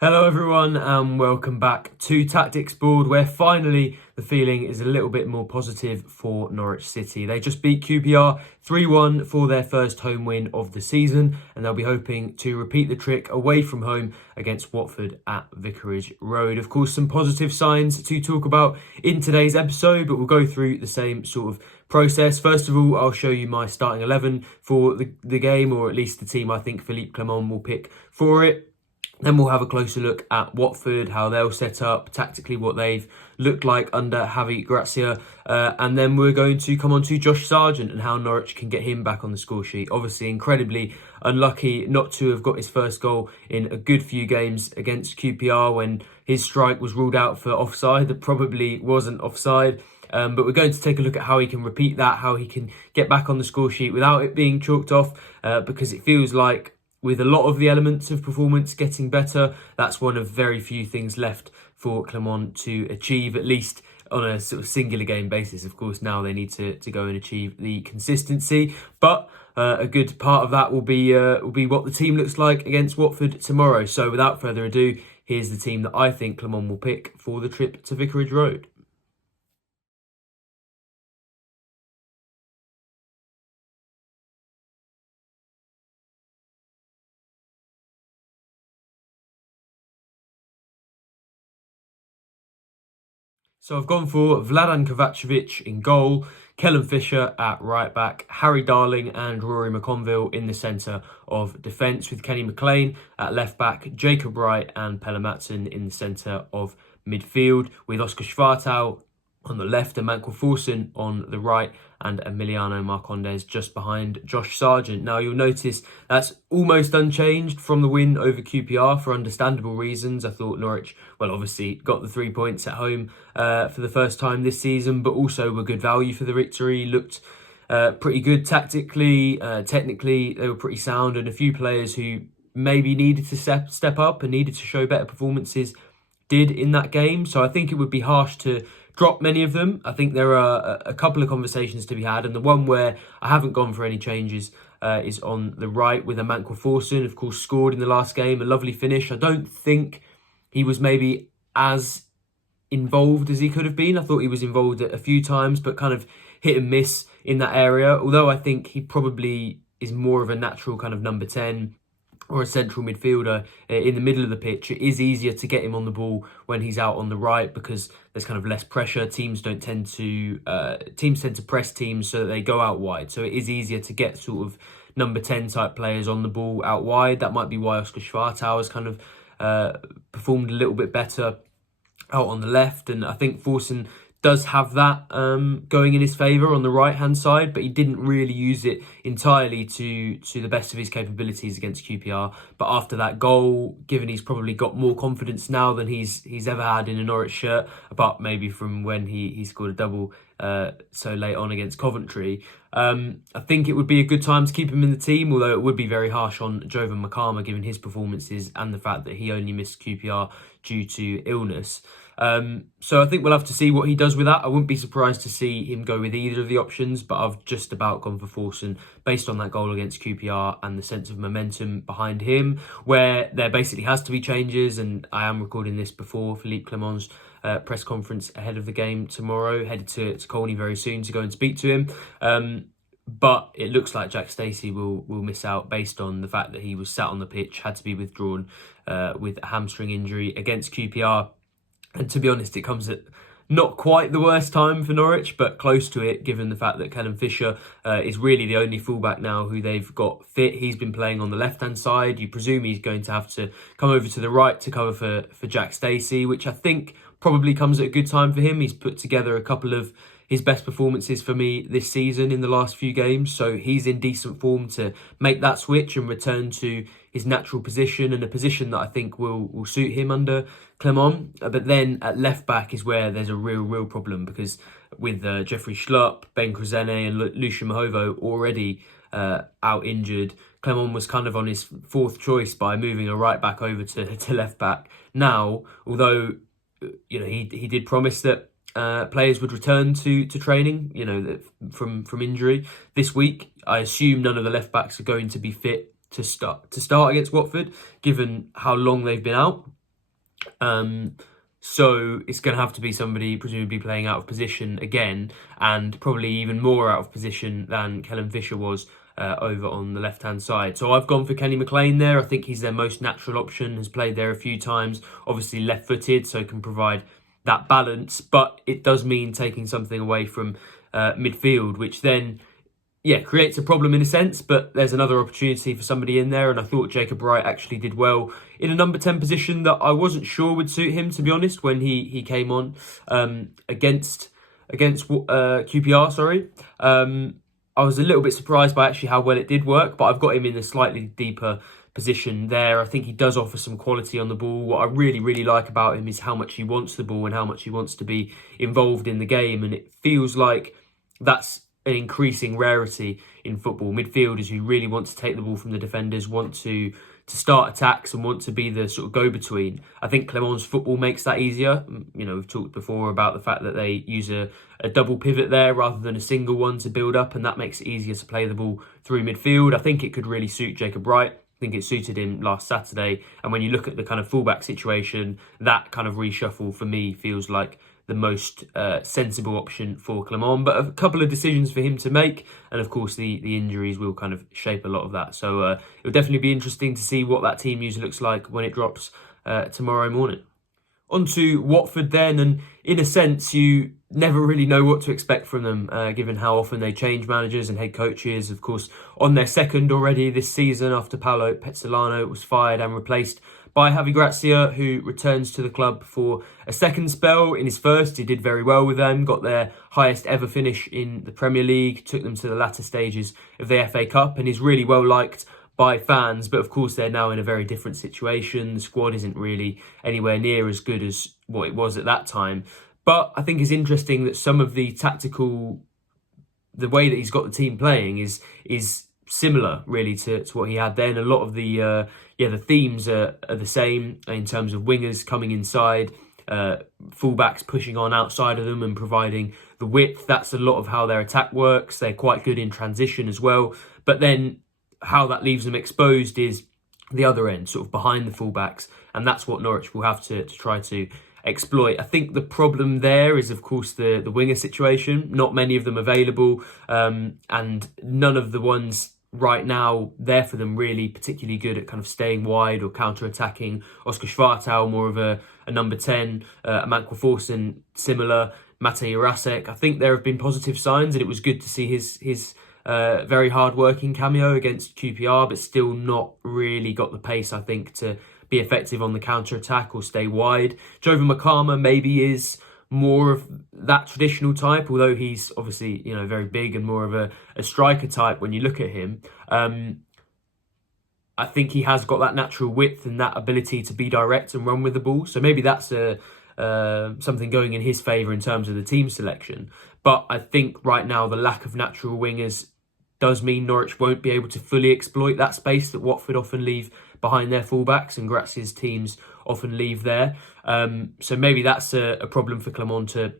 Hello everyone and welcome back to Tactics Board, where finally the feeling is a little bit more positive for Norwich City. They just beat QPR 3-1 for their first home win of the season, and they'll be hoping to repeat the trick away from home against Watford at Vicarage Road. Of course, some positive signs to talk about in today's episode, but we'll go through the same sort of process. First of all, I'll show you my starting 11 for the game, or at least the team I think Philippe Clement will pick for it. Then we'll have a closer look at Watford, how they'll set up, tactically what they've looked like under Javi Gracia. And then we're going to come on to Josh Sargent and how Norwich can get him back on the score sheet. Obviously, incredibly unlucky not to have got his first goal in a good few games against QPR when his strike was ruled out for offside. That probably wasn't offside. But we're going to take a look at how he can repeat that, how he can get back on the score sheet without it being chalked off, because it feels like with a lot of the elements of performance getting better, that's one of very few things left for Clement to achieve, at least on a sort of singular game basis. Of course, now they need to go and achieve the consistency. But a good part of that will be what the team looks like against Watford tomorrow. So without further ado, here's the team that I think Clement will pick for the trip to Vicarage Road. So I've gone for Vladan Kovacevic in goal, Kellen Fisher at right back, Harry Darling and Rory McConville in the centre of defence, with Kenny McLean at left back, Jacob Wright and Pelle Matson in the centre of midfield, with Oscar Schwartau on the left and Mankwa Forsen on the right, and Emiliano Marcondes just behind Josh Sargent. Now you'll notice that's almost unchanged from the win over QPR for understandable reasons. I thought Norwich, well, obviously got the 3 points at home for the first time this season, but also were good value for the victory. Looked pretty good tactically, technically they were pretty sound, and a few players who maybe needed to step up and needed to show better performances did in that game. So I think it would be harsh to drop many of them. I think there are a couple of conversations to be had, and the one where I haven't gone for any changes is on the right with a Mankwa Forsen. Of course, scored in the last game, a lovely finish. I don't think he was maybe as involved as he could have been. I thought he was involved a few times, but kind of hit and miss in that area. Although I think he probably is more of a natural kind of number 10 or a central midfielder in the middle of the pitch. It is easier to get him on the ball when he's out on the right because there's kind of less pressure. Teams tend to press teams so that they go out wide. So it is easier to get sort of number 10 type players on the ball out wide. That might be why Oscar Schwartau has kind of performed a little bit better out on the left, and I think Forsen does have that going in his favour on the right-hand side, but he didn't really use it entirely to the best of his capabilities against QPR. But after that goal, given he's probably got more confidence now than he's ever had in a Norwich shirt, apart maybe from when he scored a double so late on against Coventry, I think it would be a good time to keep him in the team, although it would be very harsh on Jovan Makama given his performances and the fact that he only missed QPR due to illness. So I think we'll have to see what he does with that. I wouldn't be surprised to see him go with either of the options, but I've just about gone for Forsen based on that goal against QPR and the sense of momentum behind him, where there basically has to be changes. And I am recording this before Philippe Clement's press conference ahead of the game tomorrow. Headed to Colney very soon to go and speak to him. But it looks like Jack Stacey will miss out based on the fact that he was sat on the pitch, had to be withdrawn with a hamstring injury against QPR. And to be honest, it comes at not quite the worst time for Norwich, but close to it, given the fact that Kellen Fisher is really the only fullback now who they've got fit. He's been playing on the left-hand side. You presume he's going to have to come over to the right to cover for Jack Stacey, which I think probably comes at a good time for him. He's put together a couple of his best performances for me this season in the last few games, so he's in decent form to make that switch and return to his natural position, and a position that I think will suit him under Clement. But then at left back is where there's a real problem, because with Jeffrey Schlupp, Ben Kruzene and Lucian Mahovo already out injured, Clement was kind of on his fourth choice by moving a right back over to left back. Now, although he did promise that players would return to training, from injury this week, I assume none of the left backs are going to be fit to start against Watford, given how long they've been out. So it's going to have to be somebody presumably playing out of position again, and probably even more out of position than Kellen Fisher was over on the left-hand side. So I've gone for Kenny McLean there. I think he's their most natural option, has played there a few times, obviously left-footed, so can provide that balance. But it does mean taking something away from midfield, which then creates a problem in a sense, but there's another opportunity for somebody in there, and I thought Jacob Wright actually did well in a number 10 position that I wasn't sure would suit him, to be honest, when he came on against QPR, sorry. I was a little bit surprised by actually how well it did work, but I've got him in a slightly deeper position there. I think he does offer some quality on the ball. What I really, really like about him is how much he wants the ball and how much he wants to be involved in the game, and it feels like that's an increasing rarity in football. Midfielders who really want to take the ball from the defenders, want to start attacks and want to be the sort of go-between. I think Clermont's football makes that easier. You know, we've talked before about the fact that they use a double pivot there rather than a single one to build up, and that makes it easier to play the ball through midfield. I think it could really suit Jacob Wright. I think it suited him last Saturday. And when you look at the kind of fullback situation, that kind of reshuffle for me feels like the most sensible option for Clermont, but a couple of decisions for him to make, and of course the injuries will kind of shape a lot of that. So it'll definitely be interesting to see what that team usually looks like when it drops tomorrow morning. On to Watford then, and in a sense you never really know what to expect from them, given how often they change managers and head coaches. Of course, on their second already this season after Paolo Pezzolano was fired and replaced by Javi Gracia, who returns to the club for a second spell. In his first, he did very well with them, got their highest ever finish in the Premier League, took them to the latter stages of the FA Cup, and is really well liked by fans. But of course, they're now in a very different situation. The squad isn't really anywhere near as good as what it was at that time. But I think it's interesting that some of the way that he's got the team playing is similar really to what he had then. A lot of the themes are the same in terms of wingers coming inside, fullbacks pushing on outside of them and providing the width. That's a lot of how their attack works. They're quite good in transition as well. But then how that leaves them exposed is the other end, sort of behind the fullbacks. And that's what Norwich will have to try to exploit. I think the problem there is, of course, the winger situation. Not many of them available, and none of the ones right now there for them really particularly good at kind of staying wide or counter-attacking. Oscar Schwartau, more of a number 10, Manqua Forsen, similar, Matej Jurasek. I think there have been positive signs, and it was good to see his very hard-working cameo against QPR, but still not really got the pace, I think, to be effective on the counter-attack or stay wide. Jovan Makama maybe is more of that traditional type, although he's obviously, very big and more of a striker type when you look at him. I think he has got that natural width and that ability to be direct and run with the ball. So maybe that's something going in his favour in terms of the team selection. But I think right now the lack of natural wingers does mean Norwich won't be able to fully exploit that space that Watford often leave behind their fullbacks and Gracia's teams often leave there. So maybe that's a problem for Clermont to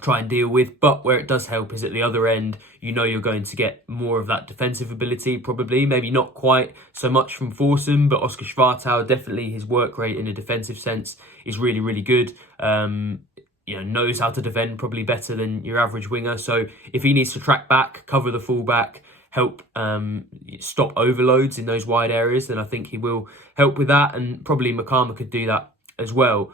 try and deal with. But where it does help is at the other end, you're going to get more of that defensive ability, probably. Maybe not quite so much from Forsen, but Oscar Schwartau, definitely his work rate in a defensive sense is really, really good. Knows how to defend probably better than your average winger. So if he needs to track back, cover the fullback, help stop overloads in those wide areas, then I think he will help with that, and probably Makama could do that as well.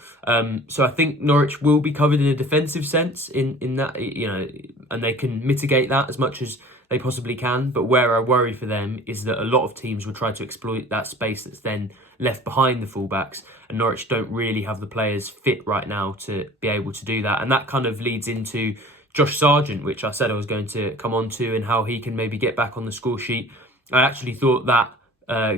So I think Norwich will be covered in a defensive sense in that, and they can mitigate that as much as they possibly can. But where I worry for them is that a lot of teams will try to exploit that space that's then left behind the fullbacks, and Norwich don't really have the players fit right now to be able to do that. And that kind of leads into Josh Sargent, which I said I was going to come on to, and how he can maybe get back on the score sheet. I actually thought that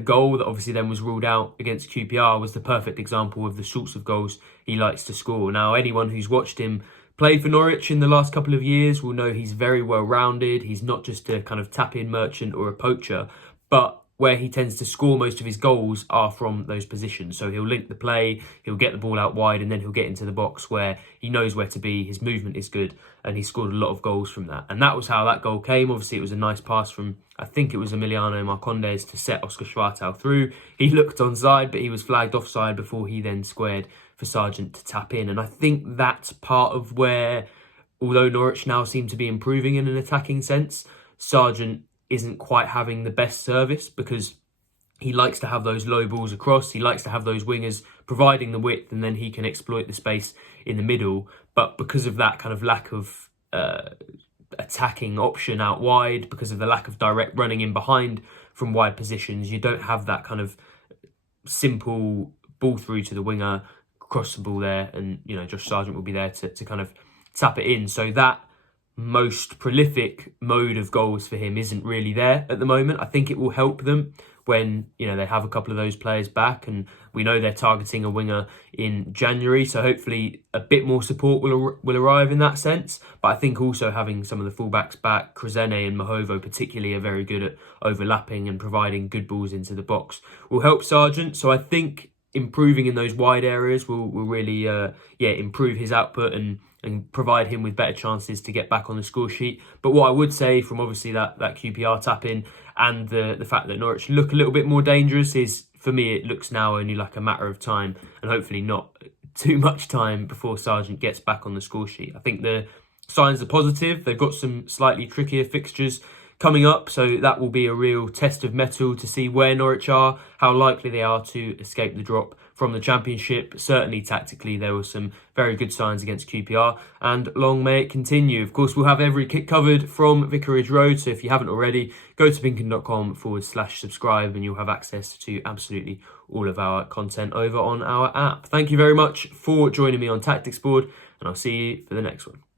goal that obviously then was ruled out against QPR was the perfect example of the sorts of goals he likes to score. Now, anyone who's watched him play for Norwich in the last couple of years will know he's very well-rounded. He's not just a kind of tap-in merchant or a poacher, but where he tends to score most of his goals are from those positions. So he'll link the play, he'll get the ball out wide, and then he'll get into the box where he knows where to be. His movement is good, and he scored a lot of goals from that. And that was how that goal came. Obviously, it was a nice pass from, I think it was Emiliano Marcondes, to set Oscar Schwartau through. He looked onside, but he was flagged offside before he then squared for Sargent to tap in. And I think that's part of where, although Norwich now seem to be improving in an attacking sense, Sargent isn't quite having the best service, because he likes to have those low balls across. He likes to have those wingers providing the width, and then he can exploit the space in the middle. But because of that kind of lack of attacking option out wide, because of the lack of direct running in behind from wide positions, you don't have that kind of simple ball through to the winger, cross the ball there, and Josh Sargent will be there to kind of tap it in. So that most prolific mode of goals for him isn't really there at the moment. I think it will help them when they have a couple of those players back, and we know they're targeting a winger in January, so hopefully a bit more support will arrive in that sense. But I think also having some of the fullbacks back, Krasene and Mahovo particularly, are very good at overlapping and providing good balls into the box, will help Sargent. So I think improving in those wide areas will really improve his output and provide him with better chances to get back on the score sheet. But what I would say, from obviously that QPR tap-in and the fact that Norwich look a little bit more dangerous, is, for me, it looks now only like a matter of time, and hopefully not too much time, before Sargent gets back on the score sheet. I think the signs are positive. They've got some slightly trickier fixtures coming up, so that will be a real test of mettle to see where Norwich are, how likely they are to escape the drop from the Championship. Certainly tactically, there were some very good signs against QPR, and long may it continue. Of course, we'll have every kick covered from Vicarage Road, so if you haven't already, go to pinkin.com/subscribe and you'll have access to absolutely all of our content over on our app. Thank you very much for joining me on Tactics Board, and I'll see you for the next one.